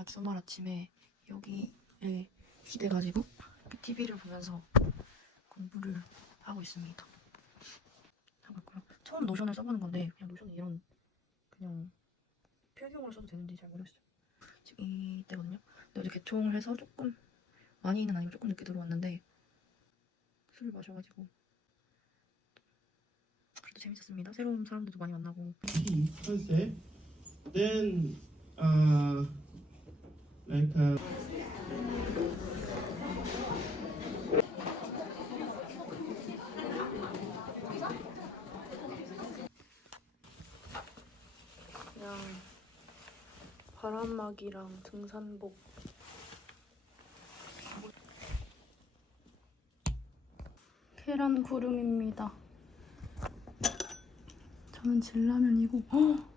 제가 주말 아침에 여기에 기대가지고 TV를 보면서 공부를 하고 있습니다. 처음 노션을 써보는 건데 그냥 노션이 이런 그냥 필경으로 써도 되는지 잘 모르겠어요. 지금 이때거든요. 근데 어제 개총을 해서 조금 많이는 아니고 조금 늦게 들어왔는데 술을 마셔가지고 그래도 재밌었습니다. 새로운 사람들도 많이 만나고 key concept. Then, uh, uh, 그냥 바람막이랑 등산복 계란 구름입니다. 저는 진라면이고 헉!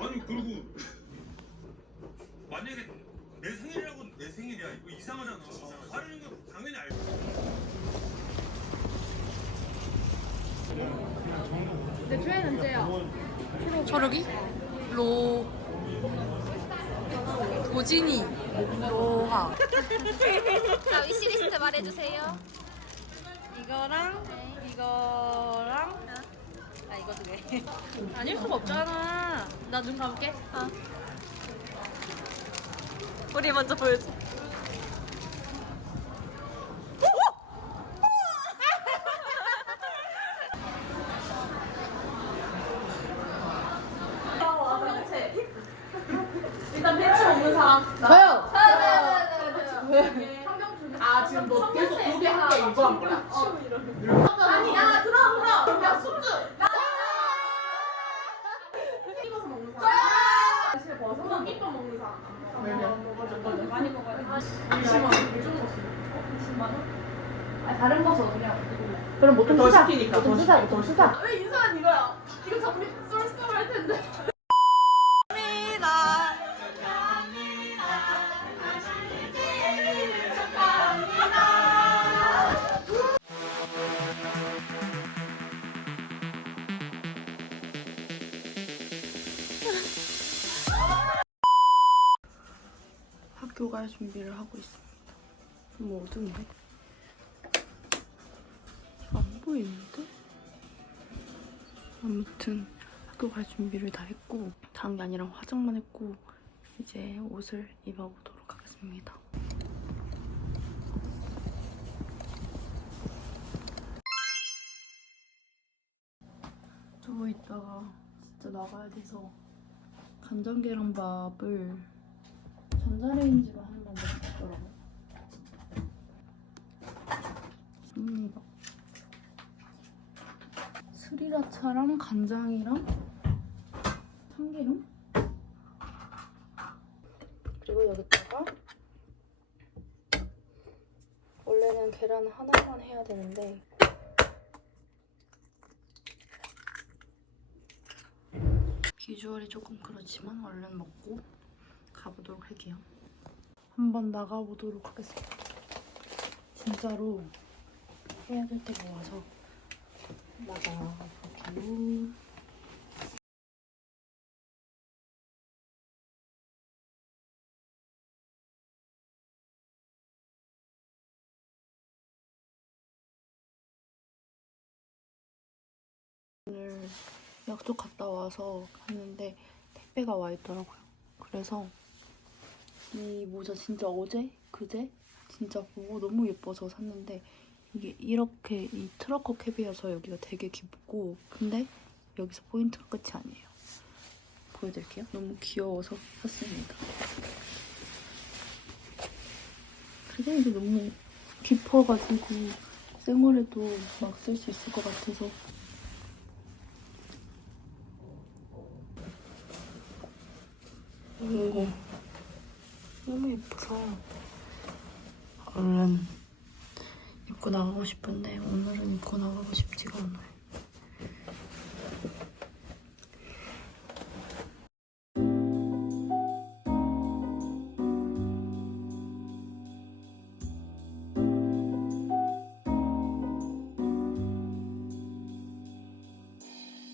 아니 그리고 만약에 내 생일이라고 내 생일이야 이거 이상하잖아. 하루는 건 당연히 알고. 초록이 로 오진이 로하 자, 위시리스트 말해주세요. 이거랑 이거랑 아 이거 두 개. 아닐 수가 없잖아. 나 눈 감을게. 우리 먼저 보여줘. 아 지금 너 계속 두개 한개 이거 한 거야? 아니 야 들어 들어 야 숙주. 씹어서 먹는 사람. 사실 버섯 끼빠 먹는 사람. 맞아 맞아 많이 먹어야 돼 20만 원 요즘 먹었어 20만 원? 아 다른 버섯 그냥 그럼 보통 더 시키니까 더 시키니까. 더 시키니까 왜 인사는 이거야? 이거 참 우리 쏠쏠 할 텐데 학교 갈 준비를 하고 있습니다. 너무 어두운데? 안 보이는데? 아무튼 학교 갈 준비를 다 했고 다른 게 아니라 화장만 했고 이제 옷을 입어보도록 하겠습니다. 저 이따가 진짜 나가야 돼서 간장 계란밥을 전자레인지로 하는 방법이 있더라고요. 씁니다. 스리라차랑 간장이랑 참기름 그리고 여기다가 원래는 계란 하나만 해야 되는데 비주얼이 조금 그렇지만 얼른 먹고 가보도록 할게요. 한번 나가보도록 하겠습니다. 진짜로 해야 될 때 모아서 나가볼게요. 오늘 약속 갔다 와서 갔는데 택배가 와 있더라고요. 그래서 이 모자 진짜 어제? 그제? 진짜 보고 너무 예뻐서 샀는데 이게 이렇게 이 트러커 캡이어서 여기가 되게 깊고 근데 여기서 포인트가 끝이 아니에요. 보여드릴게요. 너무 귀여워서 샀습니다. 디자인이 너무 깊어가지고 생얼에도 막 쓸 수 있을 것 같아서 이거 너무 예뻐서 얼른 입고 나가고 싶은데 오늘은 입고 나가고 싶지가 않아요.